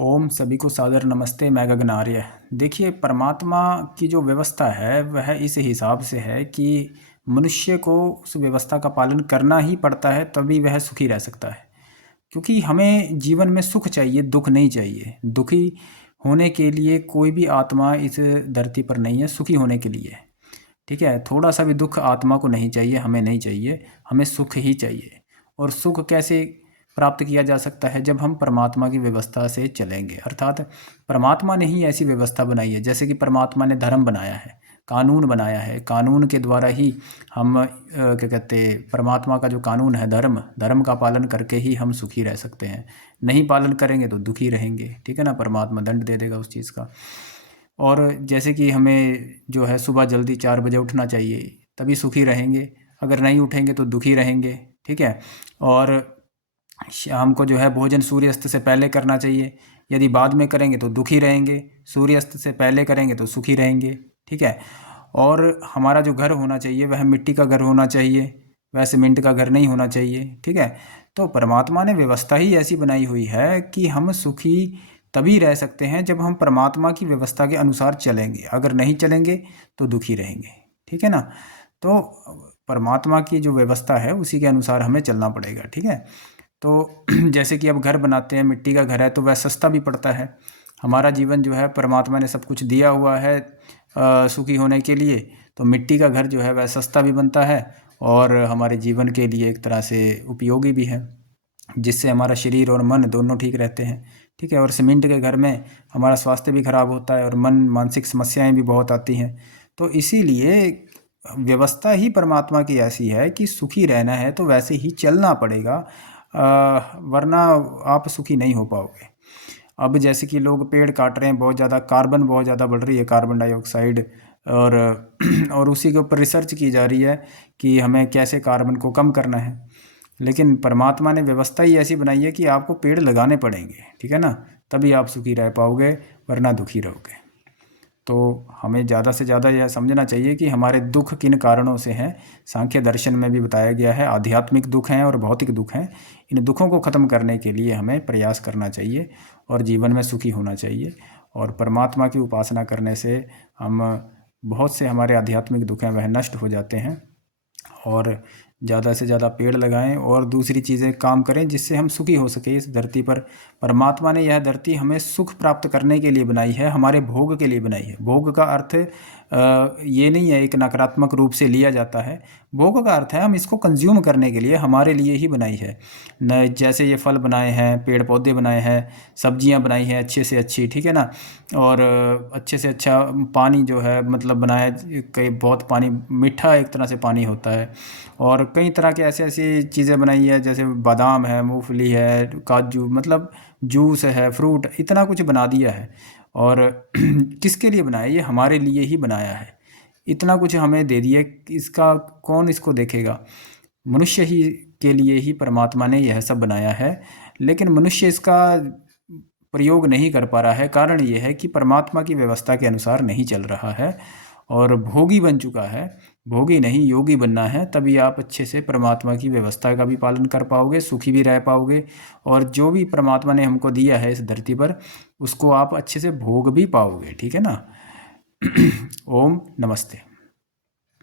ओम सभी को सादर नमस्ते। मैं गगन आर्य। देखिए, परमात्मा की जो व्यवस्था है वह इस हिसाब से है कि मनुष्य को उस व्यवस्था का पालन करना ही पड़ता है, तभी वह सुखी रह सकता है। क्योंकि हमें जीवन में सुख चाहिए, दुख नहीं चाहिए। दुखी होने के लिए कोई भी आत्मा इस धरती पर नहीं है, सुखी होने के लिए। ठीक है, थोड़ा सा भी दुख आत्मा को नहीं चाहिए, हमें नहीं चाहिए, हमें सुख ही चाहिए। और सुख कैसे प्राप्त किया जा सकता है? जब हम परमात्मा की व्यवस्था से चलेंगे। अर्थात परमात्मा ने ही ऐसी व्यवस्था बनाई है। जैसे कि परमात्मा ने धर्म बनाया है, कानून बनाया है, कानून के द्वारा ही हम क्या कहते हैं, परमात्मा का जो कानून है धर्म का पालन करके ही हम सुखी रह सकते हैं। नहीं पालन करेंगे तो दुखी रहेंगे। ठीक है ना, परमात्मा दंड दे देगा उस चीज़ का। और जैसे कि हमें जो है सुबह जल्दी 4 बजे उठना चाहिए, तभी सुखी रहेंगे। अगर नहीं उठेंगे तो दुखी रहेंगे। ठीक है। और शाम को जो है भोजन सूर्यास्त से पहले करना चाहिए। यदि बाद में करेंगे तो दुखी रहेंगे, सूर्यास्त से पहले करेंगे तो सुखी रहेंगे। ठीक है। और हमारा जो घर होना चाहिए वह मिट्टी का घर होना चाहिए, वह सीमेंट का घर नहीं होना चाहिए। ठीक है। तो परमात्मा ने व्यवस्था ही ऐसी बनाई हुई है कि हम सुखी तभी रह सकते हैं जब हम परमात्मा की व्यवस्था के अनुसार चलेंगे। अगर नहीं चलेंगे तो दुखी रहेंगे। ठीक है ना। तो परमात्मा की जो व्यवस्था है उसी के अनुसार हमें चलना पड़ेगा। ठीक है। तो जैसे कि अब घर बनाते हैं, मिट्टी का घर है तो वह सस्ता भी पड़ता है। हमारा जीवन जो है परमात्मा ने सब कुछ दिया हुआ है सुखी होने के लिए। तो मिट्टी का घर जो है वह सस्ता भी बनता है और हमारे जीवन के लिए एक तरह से उपयोगी भी है, जिससे हमारा शरीर और मन दोनों ठीक रहते हैं। ठीक है। और सीमेंट के घर में हमारा स्वास्थ्य भी खराब होता है और मानसिक समस्याएं भी बहुत आती हैं। तो इसीलिए व्यवस्था ही परमात्मा की ऐसी है कि सुखी रहना है तो वैसे ही चलना पड़ेगा, वरना आप सुखी नहीं हो पाओगे। अब जैसे कि लोग पेड़ काट रहे हैं, बहुत ज़्यादा कार्बन बहुत ज़्यादा बढ़ रही है, कार्बन डाइऑक्साइड। और और उसी के ऊपर रिसर्च की जा रही है कि हमें कैसे कार्बन को कम करना है। लेकिन परमात्मा ने व्यवस्था ही ऐसी बनाई है कि आपको पेड़ लगाने पड़ेंगे। ठीक है ना, तभी आप सुखी रह पाओगे, वरना दुखी रहोगे। तो हमें ज़्यादा से ज़्यादा यह समझना चाहिए कि हमारे दुख किन कारणों से हैं। सांख्य दर्शन में भी बताया गया है, आध्यात्मिक दुख हैं और भौतिक दुख हैं। इन दुखों को ख़त्म करने के लिए हमें प्रयास करना चाहिए और जीवन में सुखी होना चाहिए। और परमात्मा की उपासना करने से हम बहुत से हमारे आध्यात्मिक दुख हैं वह नष्ट हो जाते हैं। और ज़्यादा से ज़्यादा पेड़ लगाएं और दूसरी चीज़ें काम करें जिससे हम सुखी हो सके इस धरती पर। परमात्मा ने यह धरती हमें सुख प्राप्त करने के लिए बनाई है, हमारे भोग के लिए बनाई है। भोग का अर्थ ये नहीं है एक नकारात्मक रूप से लिया जाता है। भोग का अर्थ है हम इसको कंज्यूम करने के लिए, हमारे लिए ही बनाई है। न जैसे ये फल बनाए हैं, पेड़ पौधे बनाए हैं, सब्जियां बनाई हैं अच्छे से अच्छी। ठीक है ना। और अच्छे से अच्छा पानी जो है मतलब बनाया, कई बहुत पानी मीठा एक तरह से पानी होता है। और कई तरह के ऐसे ऐसी चीज़ें बनाई है, जैसे बादाम है, मूंगफली है, काजू, मतलब जूस है, फ्रूट, इतना कुछ बना दिया है। और किसके लिए बनाया? ये हमारे लिए ही बनाया है। इतना कुछ हमें दे दिया, इसका कौन इसको देखेगा? मनुष्य ही के लिए ही परमात्मा ने यह सब बनाया है। लेकिन मनुष्य इसका प्रयोग नहीं कर पा रहा है। कारण ये है कि परमात्मा की व्यवस्था के अनुसार नहीं चल रहा है और भोगी बन चुका है। भोगी नहीं, योगी बनना है, तभी आप अच्छे से परमात्मा की व्यवस्था का भी पालन कर पाओगे, सुखी भी रह पाओगे। और जो भी परमात्मा ने हमको दिया है इस धरती पर, उसको आप अच्छे से भोग भी पाओगे। ठीक है ना। ओम नमस्ते।